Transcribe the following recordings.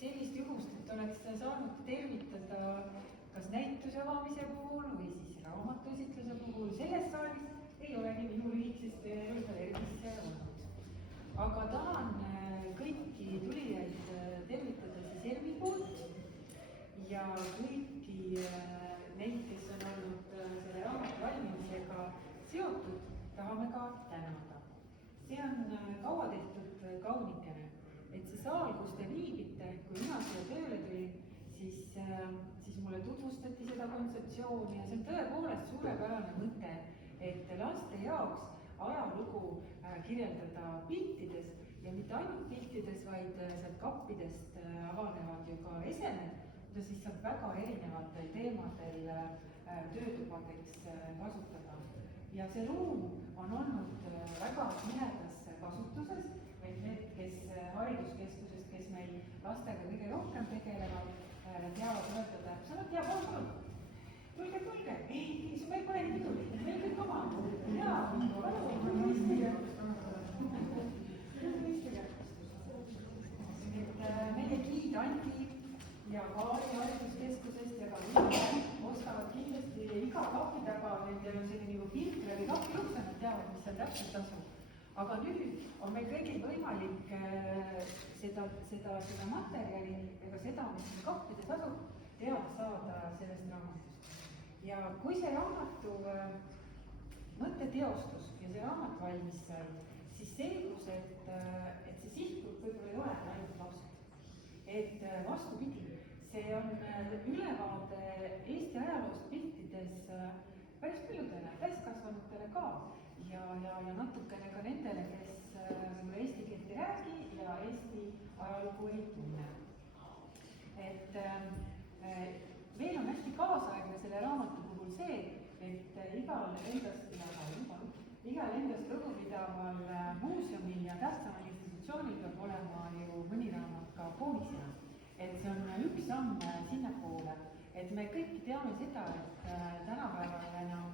sellist juhust, et oleks saanud tervitada kas näituse avamise puhul või siis raamatuesitluse puhul selles saalis, ei olegi minu lühikesest elust ergis olnud. Aga tahan kõiki tulijaid tervitada siis ERM-i poolt ja kõiki neid, kes on olnud selle raamatu valmimisega seotud, tahame ka tänada. See on kaua tehtud kaunikene, et see saal, kus te viibite, kui mina siia tööle tulin, siis mulle tutvustati seda kontseptsiooni ja see on tõepoolest suurepärane mõte, et laste jaoks ajalugu kirjeldada piltides ja mitte ainult piltides, vaid sealt kappidest avanevad ju ka esemed, mida siis saab väga erinevatel teemadel töötubadeks kasutada. Ja see ruum on olnud väga tihedas kasutuses, et need, kes hariduskeskusest, kes meil lastega kõige rohkem tegelevad, teavad öelda täpsemalt ja palun. Tulge, ei, meil pole nii tuli, meil kõik oma. Jaa, palun, mõistige. Meie giid Anti ja Kaari hariduskeskusest ja ka oskavad kindlasti iga kapi taga, nendel on selline nagu filtre või kapi ukse, nad teavad, mis seal täpselt asub. Aga nüüd on meil kõigil võimalik seda materjali ega seda, mis siin kappides asub, teada saada sellest raamatust. Ja kui see raamatu mõte teostus ja see raamat valmis sai, siis selgus, et see sihtgrupp võib-olla ei ole ainult lapsed. Et vastupidi, see on ülevaade Eesti ajaloost piltides päris paljudele, täiskasvanutele ka ja natukene ka nendele, kes eesti keelt ei räägi ja Eesti ajalugu ei tunne. Et veel on hästi kaasaegne selle raamatu puhul see, et igal endast lugupidaval muuseumil ja tähtsamal institutsioonil peab olema ju mõni raamat ka koolisena. Et see on üks samm sinnapoole, et me kõik teame seda, et tänapäeval enam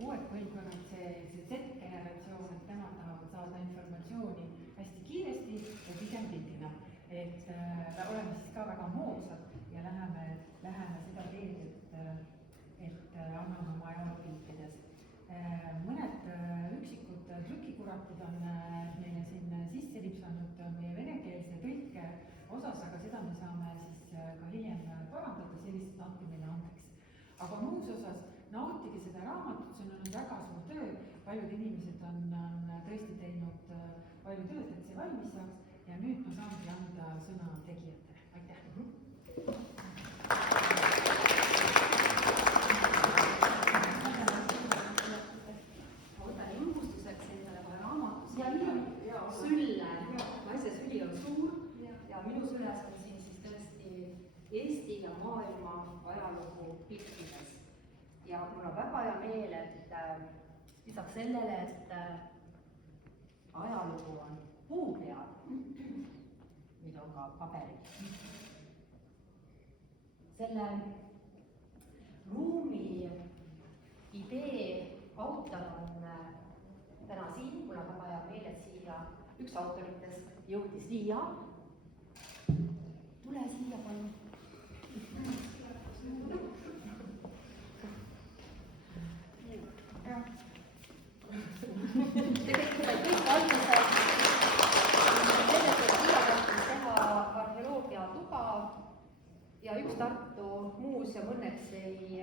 uued põlvkonnad, see Z-generatsioon, et nemad tahavad saada informatsiooni hästi kiiresti ja pigem pildina. Et oleme siis ka väga moodsad ja läheme seda teed, et anname oma ajaloopiltides. Mõned üksikud trükikuratid on meile siin sisse lipsanud meie venekeelse tõlke osas, aga seda me saame siis ka hiljem parandada, sellist anti meile andeks. Aga muus osas nautige seda raamatut, see on olnud väga suur töö, paljud inimesed on tõesti teinud palju tööd, et see valmis saaks ja nüüd ma saangi anda sõna tegijatele. Aitäh! Minu süles on siin siis tõesti Eesti ja maailma ajalugu piltides. Ja mul on väga hea meel, et lisaks sellele, et ajalugu on puu peal, mida on ka paberil. Selle ruumi idee autor on täna siin, mul on väga hea meel, et siia üks autoritest jõudis siia. Tule siia, palun. Tegelikult on kõik alguse sellest, et Liia tahtis teha arheoloogia tuba ja üks Tartu muuseum õnneks ei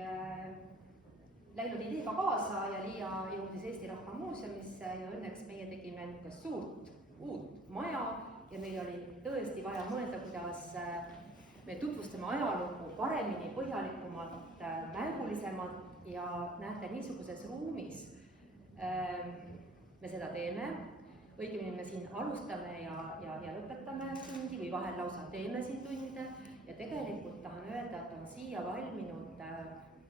läinud ideega kaasa ja Liia jõudis Eesti Rahva Muuseumisse ja õnneks meie tegime niisugust suurt uut maja ja meil oli tõesti vaja mõelda, kuidas me tutvustame ajalugu paremini, põhjalikumalt, mängulisemalt ja näete, niisuguses ruumis me seda teeme. Õigemini me siin alustame ja lõpetame tundi või vahel lausa teeme siin tunde ja tegelikult tahan öelda, et on siia valminud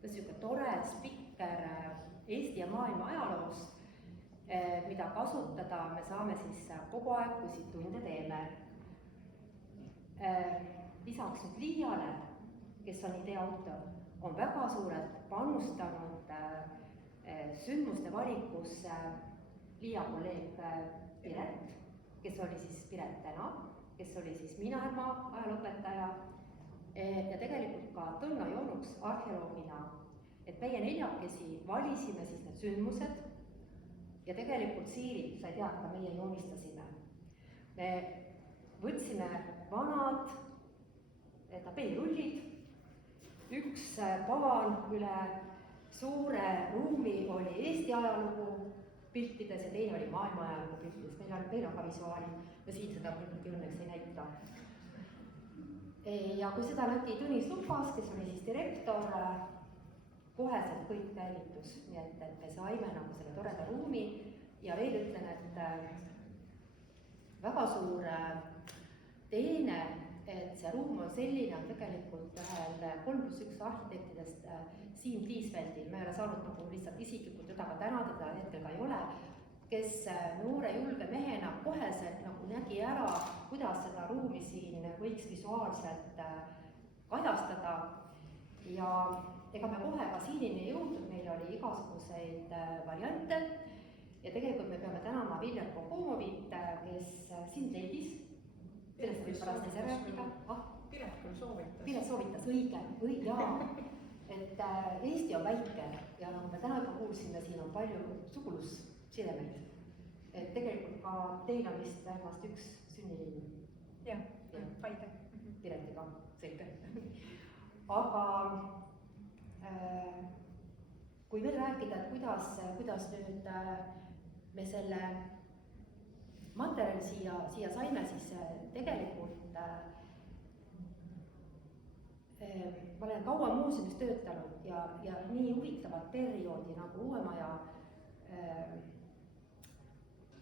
niisugune tore spikker Eesti ja maailma ajaloost, mida kasutada me saame siis kogu aeg, kui siit tunde teeme. Lisaks nüüd Liiale, kes on idee autor, on väga suurelt panustanud sündmuste valikusse Liia kolleeg Piret, kes oli siis Piret täna kes oli siis Miinarma ajalooõpetaja ja tegelikult ka Tõnno Joonuks arheoloogina, et meie neljakesi valisime siis need sündmused ja tegelikult Siiri sai teada, meie joonistasime. Me võtsime vanad tapeedirullid, üks paan üle suure ruumi oli Eesti ajalugu piltides ja teine oli maailma ajalugu piltides. Meil on ka visuaali, ma siin seda õnneks ei näita. Ja kui seda nägi Tõnis Lukas, kes oli siis direktor, koheselt kõik käivitus, nii et me saime nagu selle toreda ruumi ja veel ütlen, et väga suur teene, et see ruum on selline, on tegelikult ühel 3+1 arhitektidest Siim Tiisveldil, me ei ole saanud nagu lihtsalt isiklikult teda ka tänada, teda hetkel ka ei ole, kes noore julge mehena koheselt nagu nägi ära, kuidas seda ruumi siin võiks visuaalselt kajastada ja ega me kohe ka siinini ei jõudnud, meil oli igasuguseid variante ja tegelikult me peame tänama Viljar Pogomovit, kes sind leidis, sellest võib pärast ise rääkida. Piret küll soovitas. Piret soovitas, õige, jaa. Et Eesti on väike ja nagu me täna juba kuulsime, siin on palju sugulussidemeid. Et tegelikult ka teil on vist vähemast üks sünnilinn. Jah, Paide. Piretiga, selge. Aga kui veel rääkida, et kuidas nüüd me selle materjali siia saime, siis tegelikult ma olen kaua muuseumis töötanud ja nii huvitavat perioodi nagu uue maja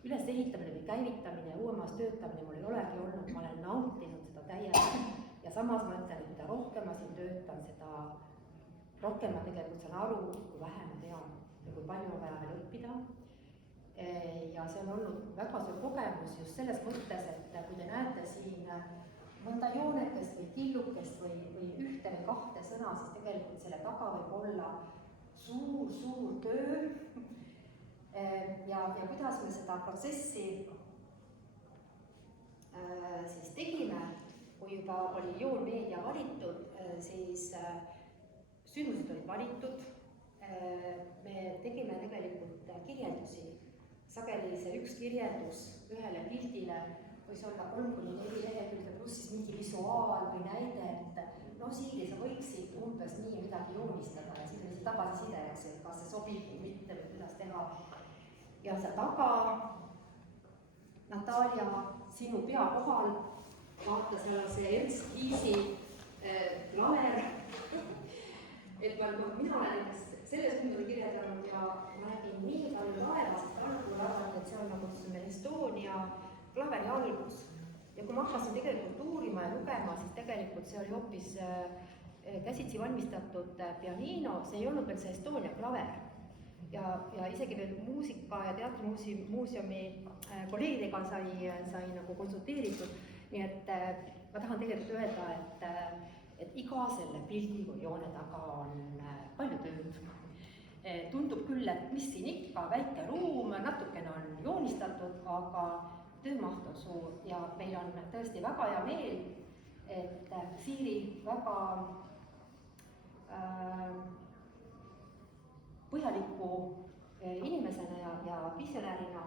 ülesehitamine või käivitamine ja uue majas töötamine mul ei olegi olnud, ma olen nautinud seda täielikult ja samas ma ütlen, et mida rohkem ma siin töötan, seda rohkem ma tegelikult saan aru, kui vähe ma tean ja kui palju on vaja veel õppida. Ja see on olnud väga suur kogemus just selles mõttes, et kui te näete siin mõnda joonekest või killukest või ühte või kahte sõna, siis tegelikult selle taga võib olla suur töö. Ja kuidas me seda protsessi siis tegime, kui juba oli Joon Meedia valitud, siis sündmused olid valitud. Me tegime tegelikult kirjeldusi. Sageli see üks kirjeldus ühele pildile võis olla 3-4 lehekülge pluss siis mingi visuaal või näide, et no Siiri, sa võiksid umbes nii midagi joonistada ja siis oli see tagasiside, et kas see sobib või mitte või kuidas teha. Ja seal taga, Natalja, sinu pea kohal, vaata, seal on see Ernst Kiisi klaver. Et mina olen sellest nüüd kirjeldanud ja ma nägin nii palju laevast algul arvan, et see on nagu Estonia klaveri algus. Ja kui ma hakkasin tegelikult uurima ja lugema, siis tegelikult see oli hoopis käsitsi valmistatud pianino, see ei olnud veel see Estonia klaver. Ja isegi veel muusika- ja teatrimuuseumi kolleegidega sai nagu konsulteeritud, nii et ma tahan tegelikult öelda, et iga selle pildi või joone taga on palju tööd. Tundub küll, et mis siin ikka, väike ruum, natukene on joonistatud, aga töömaht on suur ja meil on tõesti väga hea meel, et Siiri väga põhjaliku inimesena ja visionäärina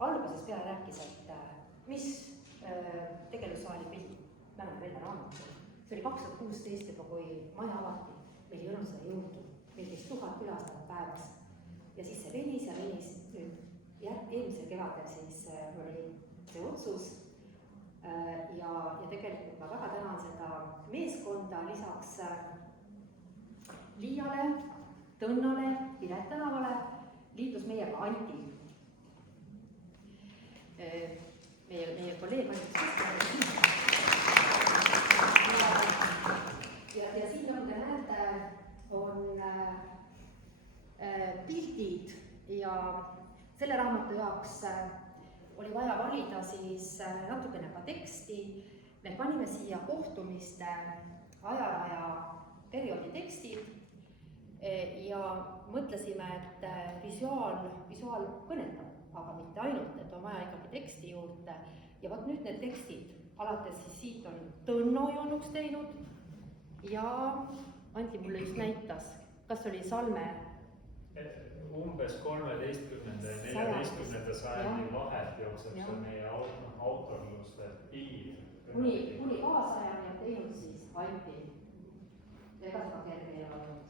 alguses peale rääkis, et mis tegelussaali pilt, mäletan veel raamatu. See oli 2016 juba, kui maja avati, meil ei olnud seda jõudu, meil 1000 külastajat päevas. Ja siis see venis ja venis nüüd eelmisel kevadel siis oli see otsus ja tegelikult ma väga tänan seda meeskonda, lisaks Liiale, Tõnnale, Piret tänavale liitus meiega Anti. Meie kolleeg oli ja siin nagu te näete, on pildid ja selle raamatu jaoks oli vaja valida siis natukene ka teksti. Me panime siia kohtumiste ajaraja perioodi tekstid ja mõtlesime, et visuaal kõnetab aga mitte ainult, et on vaja ikkagi teksti juurde. Ja vot nüüd need tekstid, alates siis siit on Tõnno joonuks teinud ja Andi mulle just näitas, kas oli Salme. Umbes 13. ja 14. sajandi vahet jookseb see meie autorluste piir. Kuni kaasajani on teinud siis Anti. Ega seda kerge ei ole olnud.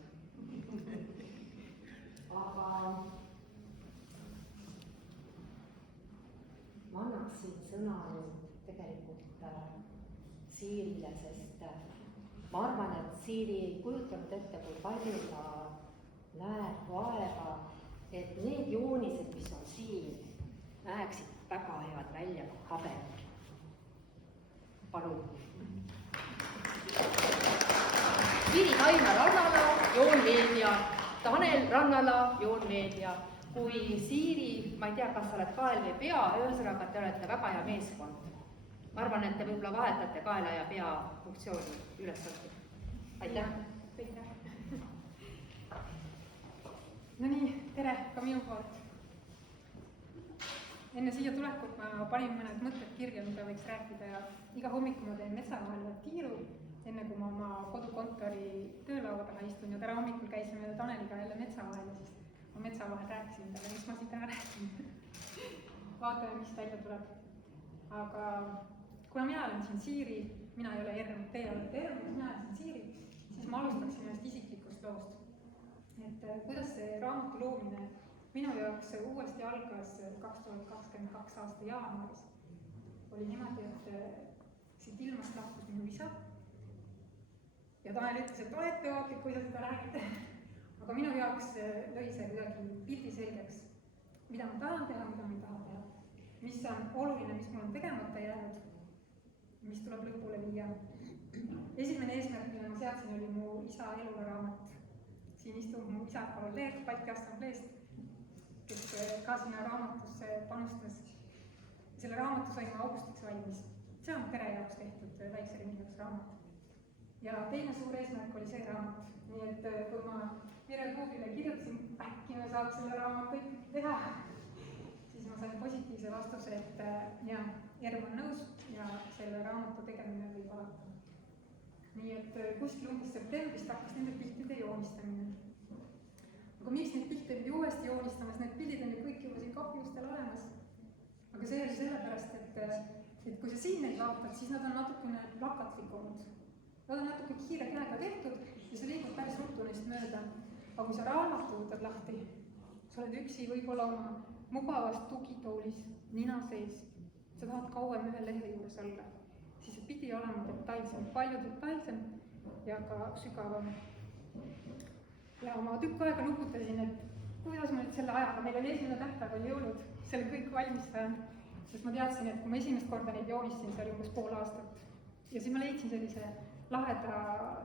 Aga ma annaksin sõna nüüd tegelikult Siirile, sest ma arvan, et Siiri ei kujutanud ette, kui palju ta näeb vaeva, et need joonised, mis on siin, näeksid väga head välja ka paberil. Palun. Siiri Taimar Rannala, Joon Meedia, Tanel Rannala, Joon Meedia. Kui Siiri, ma ei tea, kas sa oled kael või pea, ühesõnaga te olete väga hea meeskond. Ma arvan, et te võib-olla vahetate kaela ja pea funktsiooni üles võtta. Aitäh! No nii, tere ka minu poolt. Enne siia tulekut ma panin mõned mõtted kirja, mida võiks rääkida ja iga hommiku ma teen metsa vahel tiiru, enne kui ma oma kodukontori töölaua taha istun ja täna hommikul käisime Taneliga jälle metsa vahel ja siis ma metsa vahel rääkisin talle, mis ma siit täna rääkisin. Vaatame, mis välja tuleb. Aga kuna mina olen siin Siiri, mina ei ole Erm, teie olete Erm, mina olen siin Siiri, siis ma alustaksin ühest isiklikust loost. Et kuidas see raamatu loomine minu jaoks uuesti algas 2022 aasta jaanuaris. Oli niimoodi, et siit ilmast lahkus minu isa. Ja Tanel ütles, et olete ootlik, kui te seda räägite. Aga minu jaoks lõi see kuidagi pildi selgeks, mida ma tahan teha, mida ma ei taha teha. Mis on oluline, mis mul on tegemata jäänud, mis tuleb lõpule viia. Esimene eesmärk, mille ma seadsin, oli mu isa eluraamat. Siin istub mu isa kolleeg Balti Assambleest, kes ka sinna raamatusse panustas. Selle raamatu sain ma augustiks valmis. See on pere jaoks tehtud väikse ringi jaoks raamat. Ja teine suur eesmärk oli see raamat. Nii et kui ma Mere Kuubile kirjutasin, äkki me saaks selle raamatu ikkagi teha, siis ma sain positiivse vastuse, et jah, Erm on nõus ja selle raamatu tegemine võib alata. Nii et kuskil umbes septembrist hakkas nende piltide joonistamine. Aga miks neid pilte pidi uuesti joonistamas, need pildid on ju kõik juba siin kapiustel olemas. Aga see oli sellepärast, et kui sa siin neid vaatad, siis nad on natukene plakatlikumad. Nad on natuke kiire käega tehtud ja sa liigud päris ruttu neist mööda. Aga kui sa raamatu võtad lahti, sa oled üksi võib-olla oma mugavast tugitoolis, nina sees, sa tahad kauem ühe lehe juures olla, siis see pidi olema detailsem, palju detailsem ja ka sügavam. Ja ma tükk aega nuputasin, et kuidas ma nüüd selle ajaga, meil oli esimene tähtaeg oli jõulud, selle kõik valmis sain, sest ma teadsin, et kui ma esimest korda neid joonistasin, see oli umbes pool aastat. Ja siis ma leidsin sellise laheda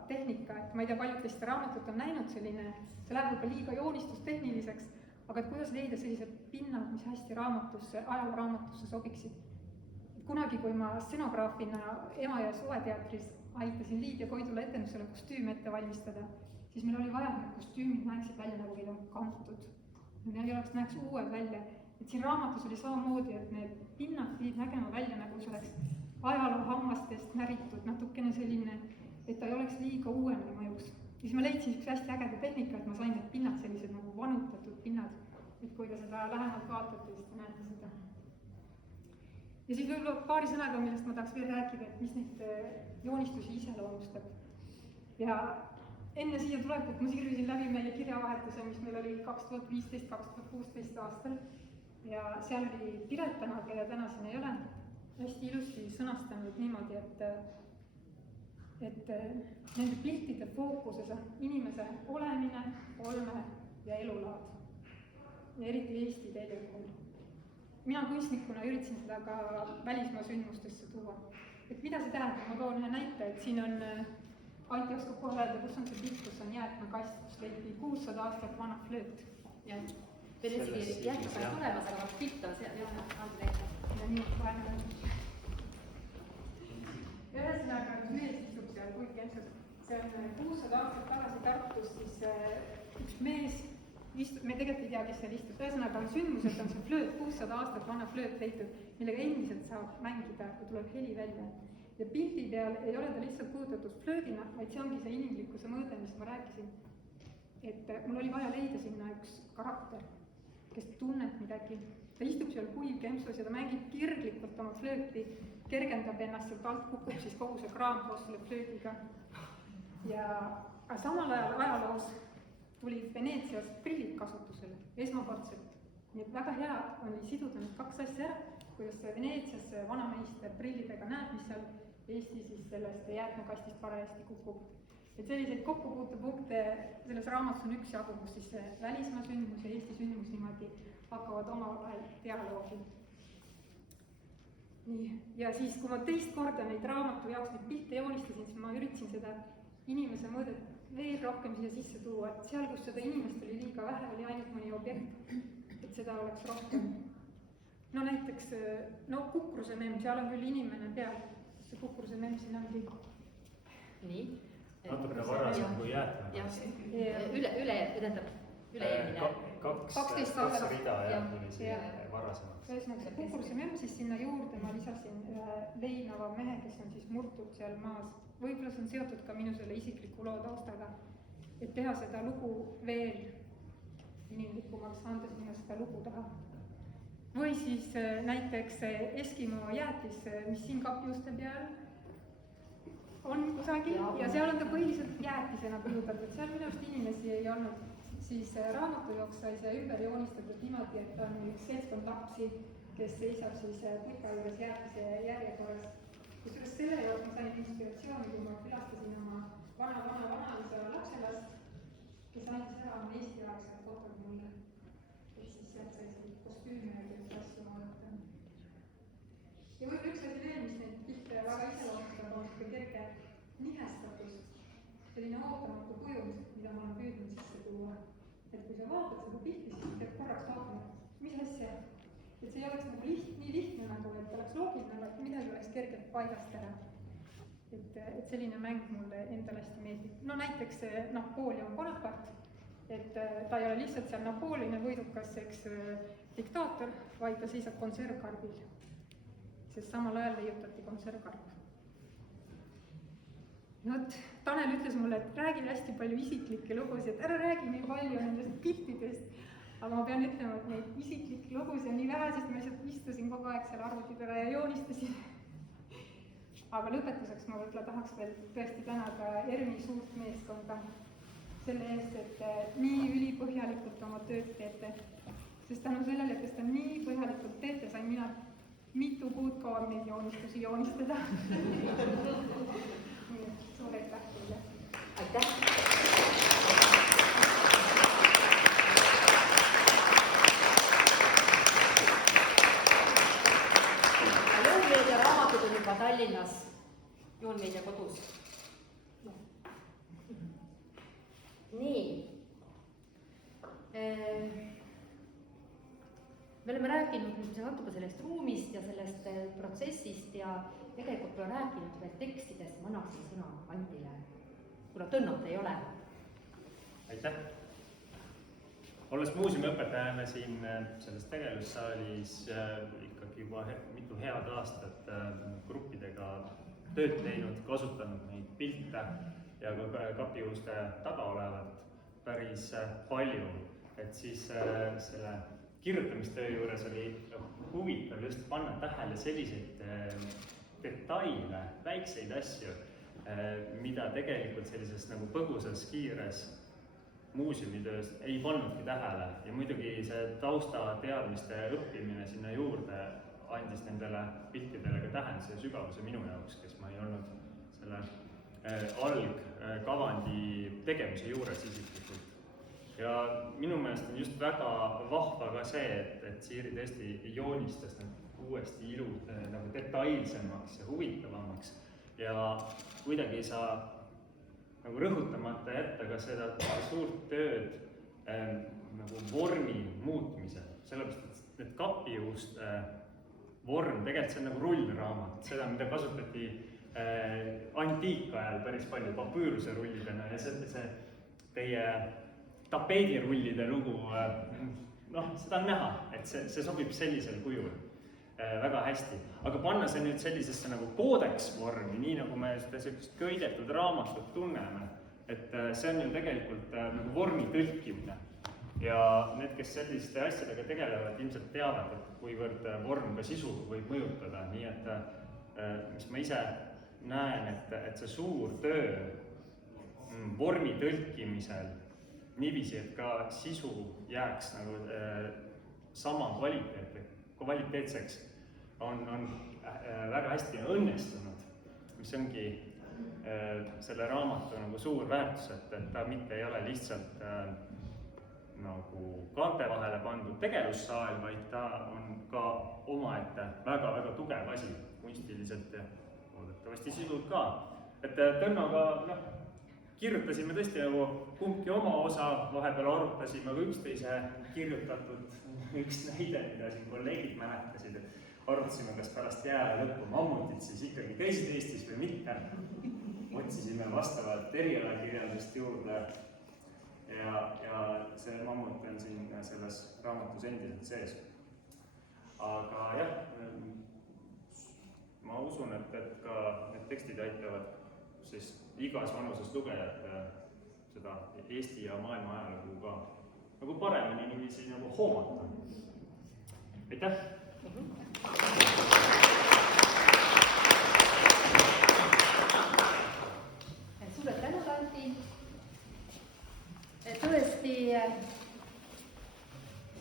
tehnika, et ma ei tea, paljud teist raamatut on näinud selline, see läheb võib-olla liiga joonistustehniliseks, aga et kuidas leida sellised pinnad, mis hästi raamatusse, ajaloораamatusse sobiksid. Kunagi, kui ma scenograafina Emajõe suveteatris aitasin Liidia Koidula etendusele kostüüme ette valmistada, siis meil oli vaja, et kostüümid näeksid välja nagu neil on kantud. Neil näeks uued välja. Et siin raamatus oli samamoodi, et need pinnad pidid nägema välja, nagu see oleks ajaloo hammastest näritud, natukene selline, et ta ei oleks liiga uuene mõjuks. Ja siis ma leidsin üks hästi ägeda tehnika, et ma sain need pinnad sellised nagu vanutatud pinnad, et kui te seda lähemalt vaatate, siis te näete seda. Ja siis võib-olla paari sõnaga, millest ma tahaks veel rääkida, et mis neid joonistusi iseloomustab. Ja enne siia tulekut ma sirvisin läbi meie kirjavahetuse, mis meil oli 2015-2016 aastal. Ja seal oli Piretana, kelle täna siin ei ole, hästi ilusti sõnastanud niimoodi, et nende piltide fookuses on inimese olemine, olme ja elulaad. Ja eriti Eesti teljekul. Mina kunstnikuna üritasin seda ka välismaa sündmustesse tuua. Et mida see tähendab? Ma toon ühe näite, et siin on, Anti oskab kohe öelda, kus on see pilt, kus on jäätmekast, kus leiti 600 aastat vana flööt. Jah, veel esigi jäätmekast olemas, aga pilt on seal, Andi näite. Ja nii vaene. Ühesõnaga, mees istub seal, see on 600 aastat tagasi Tartus, siis üks mees me tegelikult ei tea, kes seal istub, ühesõnaga sündmuselt on see flööt, 600 aastat vana flööt leitud, millega endiselt saab mängida ja tuleb heli välja. ja pildi peal ei ole ta lihtsalt kujutatud flöödina, vaid see ongi see inimlikkuse mõõde, mis ma rääkisin. Et mul oli vaja leida sinna üks karakter, kes tunneb midagi. Ta istub seal kuivkempsus ja ta mängib kirglikult oma flööti, kergendab ennast sealt alt, kukub siis kogu see kraam koos selle flöödiga. Aga samal ajal ajaloos tulid Veneetsias prillid kasutusele, esmakordselt. Nii et väga hea oli siduda need kaks asja ära, kuidas Veneetsias vanameister prillidega näeb, mis seal Eesti siis sellest jäätmekastist parajasti kukub. Et selliseid kokkupuutepunkte selles raamatus on üks jagu, kus siis välismaa sündmus ja Eesti sündmus niimoodi hakkavad omavahel dialoogi. Nii, ja siis, kui ma teist korda neid raamatu jaoks neid pilte joonistasin, siis ma üritasin seda inimese mõõdet veel rohkem siia sisse tuua, et seal, kus seda inimest oli liiga vähe, oli ainult mõni objekt, et seda oleks rohkem. No näiteks, kukruse memm, seal on küll inimene peal, see kukruse memm siin ongi. Nii. Natuke varasem kui jäätmekast. Üle-eelmine. Kaks rida tuli siia varasemaks. Ühesõnaga see kukruse memm, siis sinna juurde ma lisasin ühe leinava mehe, kes on siis murtud seal maas. Võib-olla see on seotud ka minu selle isikliku loo taustaga, et teha seda lugu veel inimlikumaks, anda sinna seda lugu taha. Või siis näiteks Eskimo jäätis, mis siin kapiuste peal on kusagil ja seal on ta põhiliselt jäätisena kujutatud, seal minu arust inimesi ei olnud. Siis raamatujooks sai see ümber joonistatud niimoodi, et on üks seltskond lapsi, kes seisab siis putka juures jäätise järjekorras. Kusjuures selle jaoks ma sain inspiratsiooni, kui ma külastasin oma vana-isa lapselast, kes andis ära oma Eesti aegset fotot mulle. Et siis sealt sai selline kostüüme ja kõik asju vaadata. Ja võib üks asi veel, mis neid pilte väga iseloomustab, on ka kerge nihestatus, selline ootamatu kujund, mida ma olen püüdnud sisse tuua. Et kui sa vaatad seda pilti, siis peab korraks vaatama, mis asja. Et see ei oleks nagu nii lihtne nagu, et oleks loogiline, vaid midagi oleks kergelt paigast ära. Et selline mäng mulle endale hästi meeldib. No näiteks Napoleon Bonaparte, et ta ei ole lihtsalt seal Napoleoni võidukas diktaator, vaid ta seisab konservkarbil. Sest samal ajal leiutati konservkarb. Tanel ütles mulle, et räägi hästi palju isiklikke lugusid, et ära räägi nii palju nendest piltidest. Aga ma pean ütlema, et neid isiklikke lugusid on nii vähe, sest ma lihtsalt istusin kogu aeg seal arvuti taga ja joonistasin. Aga lõpetuseks ma võib-olla tahaks veel tõesti tänada ERMi suurt meeskonda selle eest, et nii ülipõhjalikult oma tööd teete. Sest tänu sellele, et te nii põhjalikult teete, sain mina mitu kuud kauem neid joonistusi joonistada. Suur aitäh teile! Aitäh! Joonmeedia raamatud on juba Tallinnas Joonmeedia kodus. Nii. Me oleme rääkinud natuke sellest ruumist ja sellest protsessist ja tegelikult olen rääkinud veel tekstidest, ma annaksin sõna Antile, kuna Tõnnot ei ole. Aitäh! Olles muuseumiõpetajana siin selles tegevussaalis ikkagi juba mitu head aastat gruppidega tööd teinud, kasutanud neid pilte ja ka kapiuste taga olevat päris palju, et siis selle kirjutamistöö juures oli huvitav just panna tähele selliseid detaile, väikseid asju, mida tegelikult sellises nagu põgusas, kiires muuseumitöös ei pannudki tähele ja muidugi see taustateadmiste õppimine sinna juurde andis nendele piltidele ka tähenduse ja sügavuse minu jaoks, kes ma ei olnud selle algkavandi tegemise juures isiklikult. Ja minu meelest on just väga vahva ka see, et Siiri tõesti joonistas uuesti nagu detailsemaks ja huvitavamaks ja kuidagi ei saa nagu rõhutamata jätta ka seda suurt tööd nagu vormi muutmisel, sellepärast et kapiuste vorm, tegelikult see on nagu rullraamat, seda, mida kasutati antiikajal päris palju papüüruse rullidena ja see teie tapeedirullide lugu, noh, seda on näha, et see sobib sellisel kujul väga hästi. Aga panna see nüüd sellisesse nagu koodeksvormi, nii nagu me seda sellist köidetud raamatut tunneme, et see on ju tegelikult nagu vormi tõlkimine. Ja need, kes selliste asjadega tegelevad, ilmselt teavad, et kuivõrd vorm ka sisu võib mõjutada, nii et mis ma ise näen, et see suur töö vormi tõlkimisel niiviisi, et ka sisu jääks nagu sama kvaliteetseks, on väga hästi õnnestunud, mis ongi selle raamatu nagu suur väärtus, et ta mitte ei ole lihtsalt nagu kaante vahele pandud tegelussaal, vaid ta on ka omaette väga-väga tugev asi kunstiliselt ja loodetavasti sisult ka. Et Tõnnoga kirjutasime tõesti nagu kumbki oma osa, vahepeal arutasime ka üksteise kirjutatud üks näide, mida siin kolleegid mäletasid, et arutasime, kas pärast jää lõppu mammutit siis ikkagi käisid Eestis või mitte. Otsisime vastavat erialakirjandust juurde ja see mammut on siin selles raamatus endiselt sees. Aga jah, ma usun, et ka need tekstid aitavad siis igas vanuses lugejad seda Eesti ja maailma ajalugu ka nagu paremini niiviisi nagu hoomata. Aitäh! Suured tänud, Anti! Tõesti,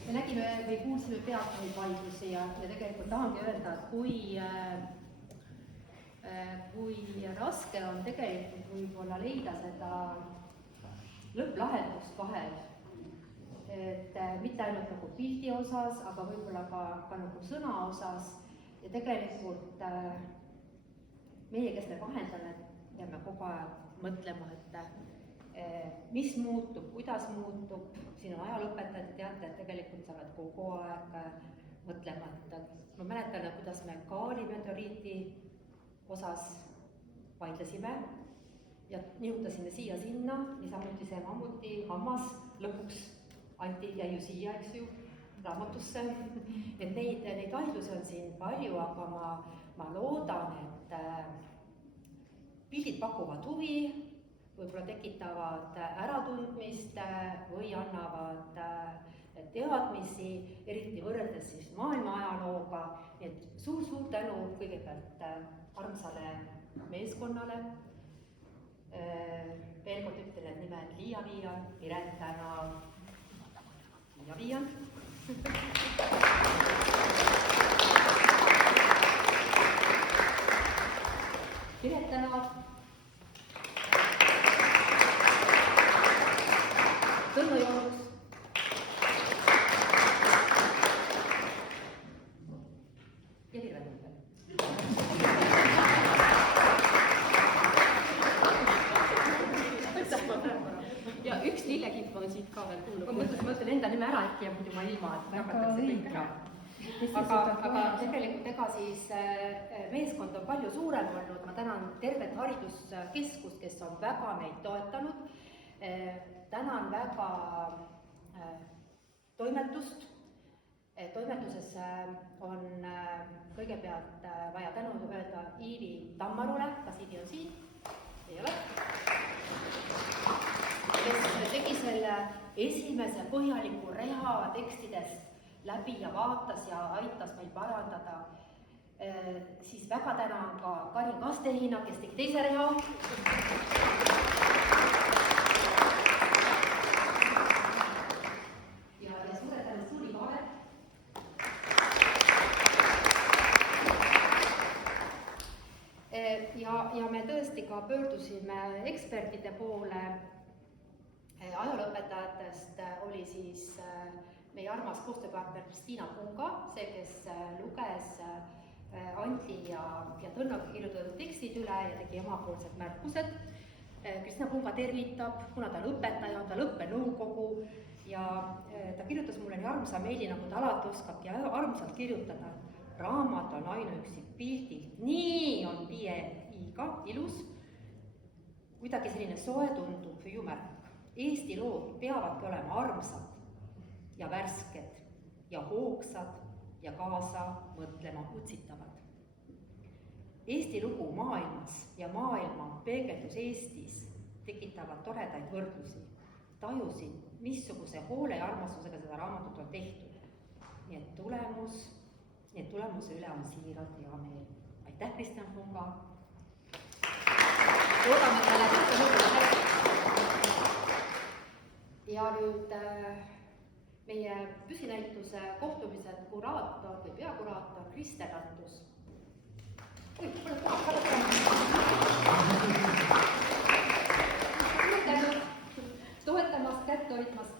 me nägime või kuulsime pealt neid vaidlusi ja tegelikult tahangi öelda, et kui raske on tegelikult võib-olla leida seda lõpplahendust vahel, et mitte ainult nagu pildi osas, aga võib-olla ka nagu sõna osas ja tegelikult meie, kes me vahendame, peame kogu aeg mõtlema, et mis muutub, kuidas muutub, siin on ajalooõpetajad, teate, et tegelikult sa oled kogu aeg mõtlema, et ma mäletan, kuidas me Kaali meteoriiti osas vaidlesime ja nihutasime siia-sinna, niisamuti see mammuti hammas lõpuks Anti jäi ju siia, eks ju, raamatusse. Et neid vaidlusi on siin palju, aga ma loodan, et pildid pakuvad huvi, võib-olla tekitavad äratundmist või annavad teadmisi, eriti võrreldes siis maailma ajalooga. Nii et suur-suur tänu kõigepealt armsale meeskonnale. Veel kord ütlen, et nimed Liia Viian, Piret Tänav, Liia Viian. Piret Tänav. Tõnno Joonus. Ja Virve Tumpel. Ja üks lillekipp on siit ka veel kuulnud. Ma mõtlen enda nime ära äkki ja muidu ma ilma, et hakatakse kõik ära. Aga tegelikult ega siis meeskond on palju suurem olnud. Ma tänan tervet hariduskeskust, kes on väga meid toetanud. Tänan väga toimetust. Toimetuses on kõigepealt vaja tänu öelda Iivi Tammarule, kas Iivi on siin? Ei ole. Kes tegi selle esimese põhjaliku reha tekstidest läbi ja vaatas ja aitas meil parandada. Siis väga tänan ka Karin Kasteliina, kes tegi teise reha. Ja me tõesti ka pöördusime ekspertide poole. Ajalooõpetajatest oli siis meie armas koostööpartner Kristiina Punga, see, kes luges Anti ja Tõnno kirjutatud tekstid üle ja tegi omapoolsed märkused. Kristiina Punga tervitab, kuna ta on õpetaja, ta on õppenõukogu ja ta kirjutas mulle nii armsa meili, nagu ta alati oskabki armsalt kirjutada. Raamat on ainuüksi pildilt, nii on 5 i-ga ilus, kuidagi selline soe tundub hüüumärk Eesti lood peavadki olema armsad ja värsked ja hoogsad ja kaasa mõtlema utsitavad. Eesti lugu maailmas ja maailma peegeldus Eestis tekitavad toredaid võrdlusi. Tajusin, missuguse hoole ja armastusega seda raamatut on tehtud. Nii et tulemuse üle on siiralt hea meel. Aitäh, Kristjan Funga! Loodame teile kõike mõtlema. Ja nüüd meie püsinäituse kohtumised kuraator või peakuraator Kristel Rattus. Toetamast, kätt hoidmast.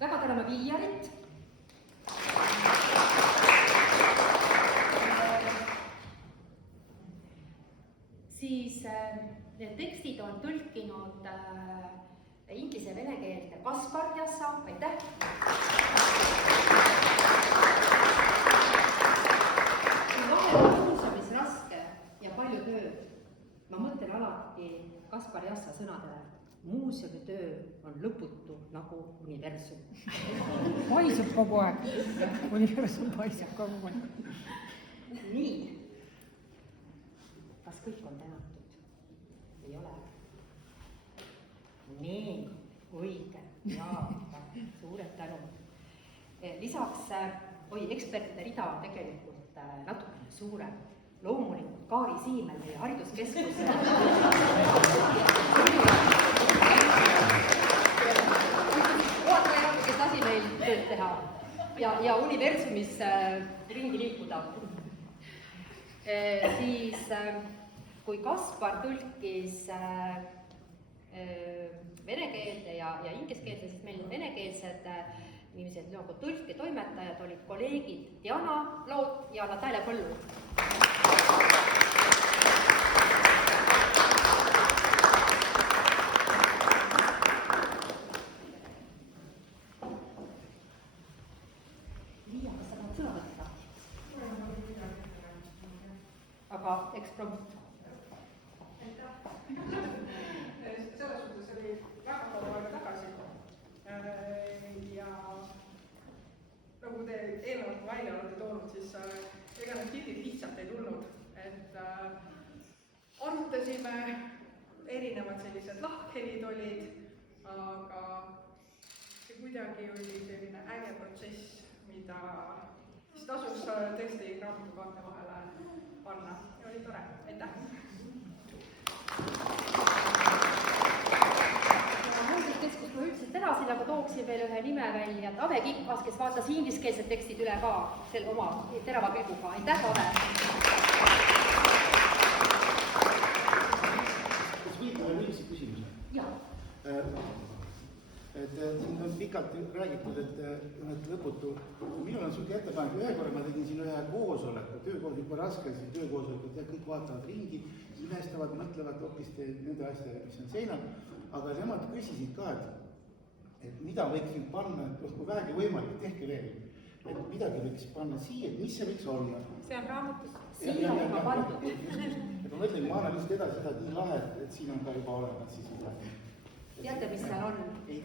Väga täname Viljarit. Siis need tekstid on tõlkinud inglise ja vene keelde Kaspar Jassa, aitäh! Vahel on kuulsamis raske ja palju tööd. Ma mõtlen alati Kaspar Jassa sõnadele. Muuseumi töö on lõputu nagu universum. Paisub kogu aeg. Universum paisub kogu aeg. Nii. Kas kõik on tänatud? Ei ole? Nii, õige. Jaa, suured tänu. Lisaks, ekspertide rida on tegelikult natukene suurem. Loomulikult Kaari Siimel, meie hariduskeskuse. Juhataja, kes lasi meil tööd teha ja universumis ringi liikuda. Siis kui Kaspar tõlkis vene keelde ja inglise keelde, siis meil venekeelsed inimesed nagu tõlketoimetajad olid kolleegid Diana Loot ja Natalja Põllu. Liia, kas sa tahad sõna võtta? Aga eks prompt. Selles suhtes oli väga kaua aega tagasi ja nagu te eelnevalt välja olete toonud, siis ega need pildid lihtsalt ei tulnud, et arutasime, erinevad sellised lahkhelid olid, aga see kuidagi oli selline äge protsess, mida siis tasus tõesti raamatukaarte vahele panna ja oli tore, aitäh! Keskus ma üldiselt tänasin, aga tooksin veel ühe nime välja, et Ave Kikkas, kes vaatas ingliskeelsed tekstid üle ka selle oma terava pilguga. Aitäh, Ave! Kas võite veel üldse küsimuse? Jaa. Siin on pikalt räägitud, et lõputu. Minul on selline ettepanek, ühe korra ma tegin siin ühe koosoleku, töökoosoleku raske, siin töökoosolekut ja kõik vaatavad ringi, imestavad, mõtlevad hoopis nende asjadega, mis on seinal, aga nemad küsisid ka, et mida võiks siin panna, et kui vähegi võimalik, tehke veel, et midagi võiks panna siia, et mis see võiks olla. See on raamatus. Siia on juba pandud. Et ma mõtlen, ma annan lihtsalt edasi seda nii lahe, et siin on ka juba olemas siis midagi. Teate, mis seal on?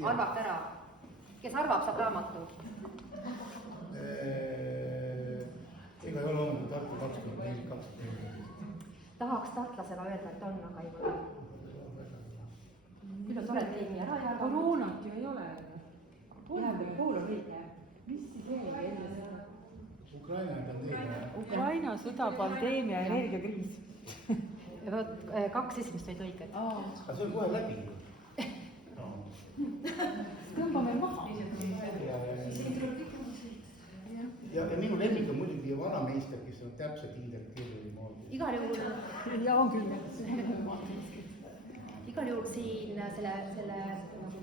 Arvate ära. Kes arvab, saab raamatu? Ega ei ole olnud Tartu 24. Tahaks tartlasena öelda, et on, aga ei ole. Küll on tore teimi ära ja... Koroonat ju ei ole. Pool on õige. Mis siis enne seda? Ukraina pandeemia. Ukraina sõda, pandeemia, energiakriis. Kaks esimest olid õiged. Aga see on kohe läbi. Tõmbame maha. Ja minu lemmik on muidugi vanameister, kes on täpselt interpreteerinud moodi. Igal juhul... Ja on küll. Igal juhul siin selle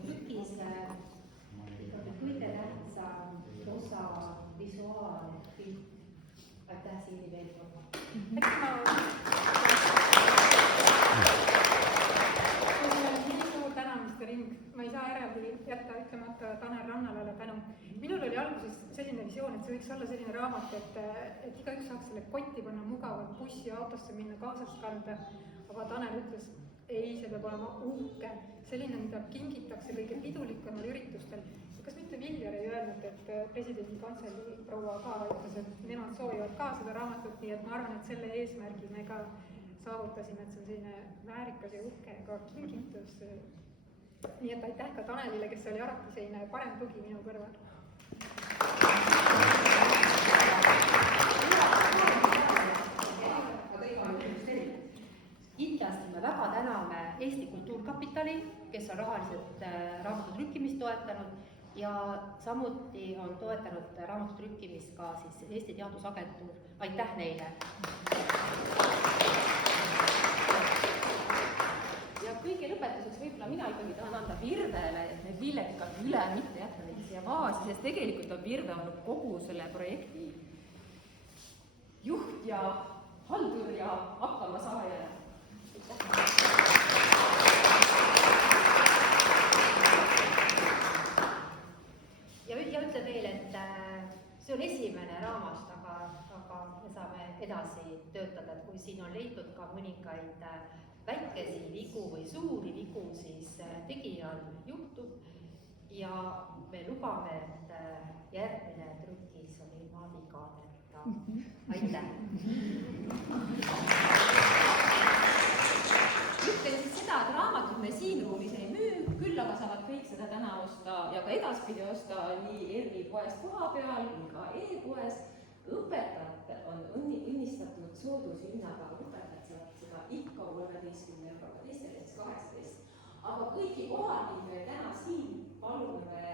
tükis kõige tähtsam osa visuaalne pilt. Aitäh Siiri veel kord. Tänamiste ring. Ma ei saa eraldi jätta ütlemata Tanel Rannalale tänu. Minul oli alguses selline visioon, et see võiks olla selline raamat, et igaüks saaks selle kotti panna mugavalt bussi ja autosse minna kaasast kanda. Aga Tanel ütles, ei, see peab olema uhke, selline, mida kingitakse kõige pidulikumal üritustel. Kas mitte Viljar ei öelnud, et presidendi kantselei proua ka ütles, et nemad soovivad ka seda raamatut, nii et ma arvan, et selle eesmärgi me ka saavutasime, et see on selline väärikas ja uhke ka kingitus. Nii et aitäh ka Tanelile, kes oli alati selline parem tugi minu kõrval. Kindlasti me väga täname Eesti Kultuurkapitali, kes on rahaliselt raamatu trükkimist toetanud ja samuti on toetanud raamatu trükkimist ka siis Eesti Teadusagentuur. Aitäh neile! Ja kõige lõpetuseks võib-olla mina ikkagi tahan anda Virvele, et need lilled ikkagi üle mitte jätta neid siia vaasi, sest tegelikult on Virve olnud kogu selle projekti juht ja haldur ja hakkamasaaja. Ja ütlen veel, et see on esimene raamat, aga me saame edasi töötada, et kui siin on leitud ka mõningaid väikesi vigu või suuri vigu, siis tegijal juhtub ja me lubame, et järgmine trükis on ilma vigadeta. Aitäh! Ütlen siis seda, et raamatut me siin ruumis ei müü, küll aga saavad kõik seda täna osta ja ka edaspidi osta nii ERR-i poest koha peal kui ka e-poes. Õpetajad on õnnistatud soodushinnaga, õpetajad saavad seda ikka 13 euroga, teistele siis 18. Aga kõiki kohal, mida me täna siin palume